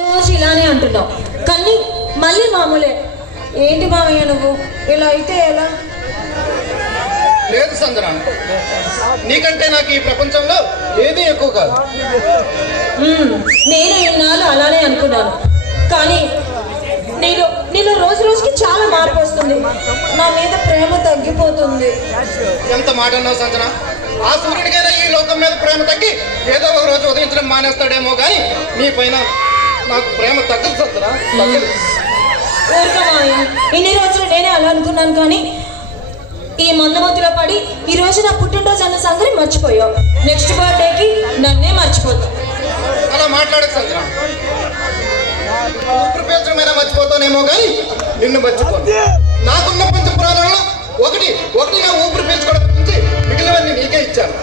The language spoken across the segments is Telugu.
రోజు ఇలానే అంటున్నావు కానీ మళ్ళీ మామూలే. ఏంటి మామయ్య నువ్వు ఇలా అయితే ఎలా? లేదు సందన, నీకంటే నాకు ఈ ప్రపంచంలో ఏది ఎక్కువ కాదు. నేను ఇన్నాళ్ళు అలానే అనుకున్నాను, కానీ నీలో రోజు రోజుకి చాలా మార్పు వస్తుంది. నా మీద ప్రేమ తగ్గిపోతుంది. ఎంత మాట అన్నావు సంజన. ఆ సూర్యుడికైనా ఈ లోకం మీద ప్రేమ తగ్గి ఏదో ఒక రోజు ఉదయించడం మానేస్తాడేమో కానీ నీ పైన నాకు ప్రేమ తగ్గదు సంజన, తగ్గదు. ఇన్ని రోజులు నేనే అలా అనుకున్నాను, కానీ ఈ మందమతిలో పడి ఈ రోజు నా పుట్టినరోజు అన్న సంగతి మర్చిపోయావు. నెక్స్ట్ బర్త్డేకి నన్నే మర్చిపోతావు. అలా మాట్లాడకు సంజన. ఊపిరి పీల్చడమైనా మర్చిపోతానేమో కానీ నిన్ను మర్చిపోను. నాకున్న పంచ పురాణాల్లో ఒకటి నా ఊపిరి పీల్చుకోవడం గురించి మిగిలినవన్నీ నీకే ఇచ్చాను.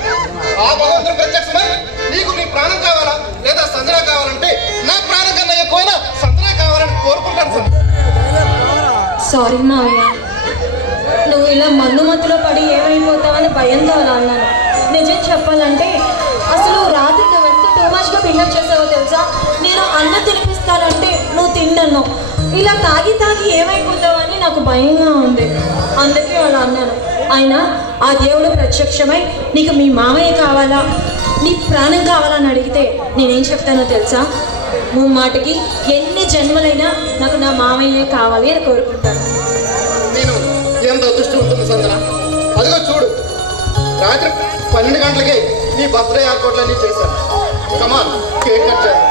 ఆ భగవంతుడు ప్రత్యక్షమై నీకు నీ ప్రాణం కావాలా లేదా సంజన కావాలంటే నా ప్రాణం కన్నా ఎక్కువైనా సంజన కావాలని కోరుకుంటాను సంజన. సారీ మావయ్య, నువ్వు ఇలా మందుమత్తులో పడి ఏమైపోతావని భయంతో అలా అన్నాను. నిజం చెప్పాలంటే అసలు రాత్రి నువ్వెంత టూ మచ్గా బిహేవ్ చేసావో తెలుసా. నేను అన్నం తినిపిస్తానంటే నువ్వు తిన్నాను. ఇలా తాగి ఏమైపోతావని నాకు భయంగా ఉంది, అందుకే అలా అన్నాను. అయినా ఆ దేవుడు ప్రత్యక్షమై నీకు మీ మామయ్య కావాలా నీ ప్రాణం కావాలని అడిగితే నేనేం చెప్తానో తెలుసా? మాటకి ఎన్ని జన్మలైనా నాకు నా మామయ్యే కావాలి అని కోరుకుంటాను. నేను ఎంత అదృష్టం ఉంటుంది సంజన. అదిగో చూడు, రాత్రి 12 గంటలకే నీ బర్త్డే ఏర్పాట్లన్నీ చేశాను. కమాన్, కేక్ కట్ చేయాలి.